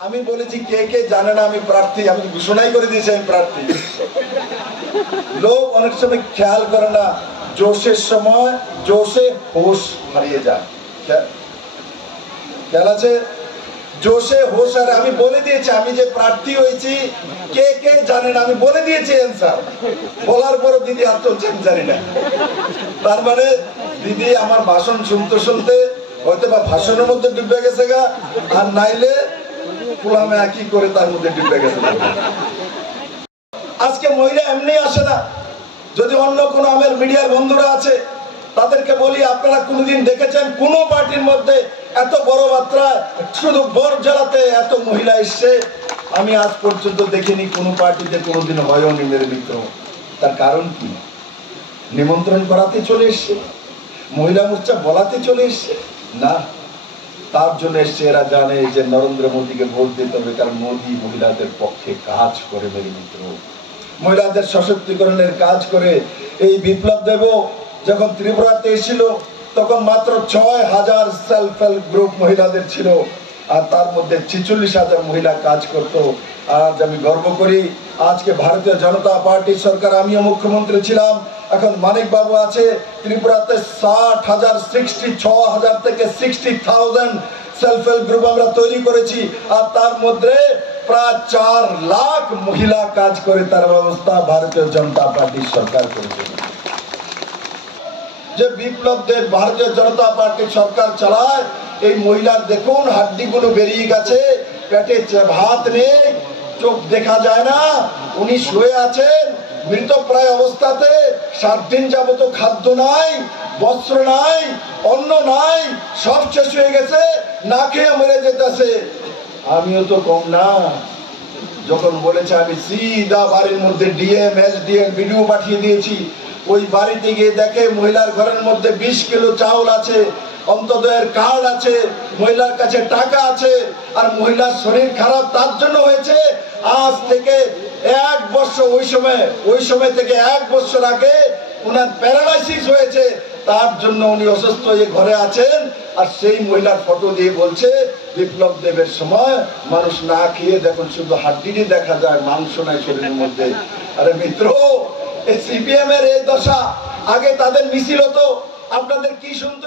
আমি বলেছি কে কে জানে না আমি প্রার্থী, আমি ঘোষণাই করে দিয়েছি আমি প্রার্থী। লোক অনেক সময় খেয়াল করে না, জোশের সময় জোশে হোশ হারিয়ে যায়। খেয়াল আছে? জোশে হোশ আর আমি বলে দিয়েছি আমি যে প্রার্থী হয়েছি, কে কে জানেন আমি বলে দিয়েছি অ্যান্সার। বলার পর দিদি আর চলছেন জানি না। তার মানে দিদি আমার ভাষণ শুনতে শুনতে হয়তো বা ভাষণের মধ্যে ডুবে গেছে গা, আর নাইলে পুলামে একই করে তার মধ্যে ডুবে গেছে। আজকে মহিলা এমনি আসে না। যদি অন্য কোনো আমার মিডিয়ার বন্ধুরা আছে তাদেরকে বলি, আপনারা কোনোদিন দেখেছেন কোন পার্টির মধ্যে এত বড় মাত্রায় শুধু বরযাত্রাতে এত মহিলা এসছে? আমি আজ পর্যন্ত দেখিনি কোনো পার্টিতে কোনোদিন হয়নি মেরে মিত্র। তার কারণ কি? নিমন্ত্রণ করাতে চলে এসছে, মহিলা মোর্চা বলাতে চলে এসছে না, তার জন্য এসছে এরা জানে যে নরেন্দ্র মোদীকে ভোট দিতে হবে, কারণ মোদী মহিলাদের পক্ষে কাজ করে মেরে মিত্র, মহিলাদের সশক্তিকরণের কাজ করে। এই বিপ্লব দেব যখন ত্রিপুরাতে এসেছিল তখন মাত্র ৬,০০০ সেলফ হেল্প গ্রুপ মহিলাদের ছিল, আর তার মধ্যে ৪৬,০০০ মহিলা কাজ করত। আজ আমি গর্ব করি, আজকে ভারতীয় জনতা পার্টির সরকার, আমিও মুখ্যমন্ত্রী ছিলাম, এখন মানিক বাবু আছে, ত্রিপুরাতে ৬০,০০০ ৬৬,০০০ থেকে ৬০,০০০ সেলফ হেল্প গ্রুপ আমরা তৈরি করেছি, আর তার মধ্যে প্রায় ৪ লাখ মহিলা কাজ করে। তার ব্যবস্থা ভারতীয় জনতা পার্টির সরকার করেছে। যে বিপ্লব দেব ভারতীয় জনতা পার্টির সরকার চালায়, এই মহিলার দেখুন হাড্ডিগুলো বেরিয়ে গেছে, পেটে ভাত নেই, চোখ দেখা যায় না, উনি শুয়ে আছেন মৃতপ্রায় অবস্থাতে। 7 দিন যাবত খাদ্য নাই, বস্ত্র নাই, অন্ন নাই, সব শেষ হয়ে গেছে, না খেয়ে মরে যেতেছে। আমিও তো কম না, যখন বলেছে আমি সিধা বাড়ির মধ্যে ডিএম এসডিএম ভিডিও পাঠিয়ে দিয়েছি। ওই বাড়িতে গিয়ে দেখে মহিলার ঘরের মধ্যে 20 কিলো চাউল আছে, অন্তোদয়ের কার্ড আছে, মহিলার কাছে টাকা আছে, আর মহিলার শরীর খারাপ তার জন্য হয়েছে আজ থেকে 1 বছর, ওই সময় থেকে 1 বছর আগে ওনার প্যারালাইসিস হয়েছে, তার জন্য উনি অসুস্থ হয়ে ঘরে আছেন। আর সেই মহিলার ফটো দিয়ে বলছে বিপ্লব দেবের সময় মানুষ না খেয়ে দেখুন শুধু হাড্ডিটি দেখা যায়, মাংস নাই শরীরের মধ্যে। আরে মিত্র, এই সিপিএম এর এই দশা, আগে তাদের মিছিল হতো, আপনাদের কি শুনতে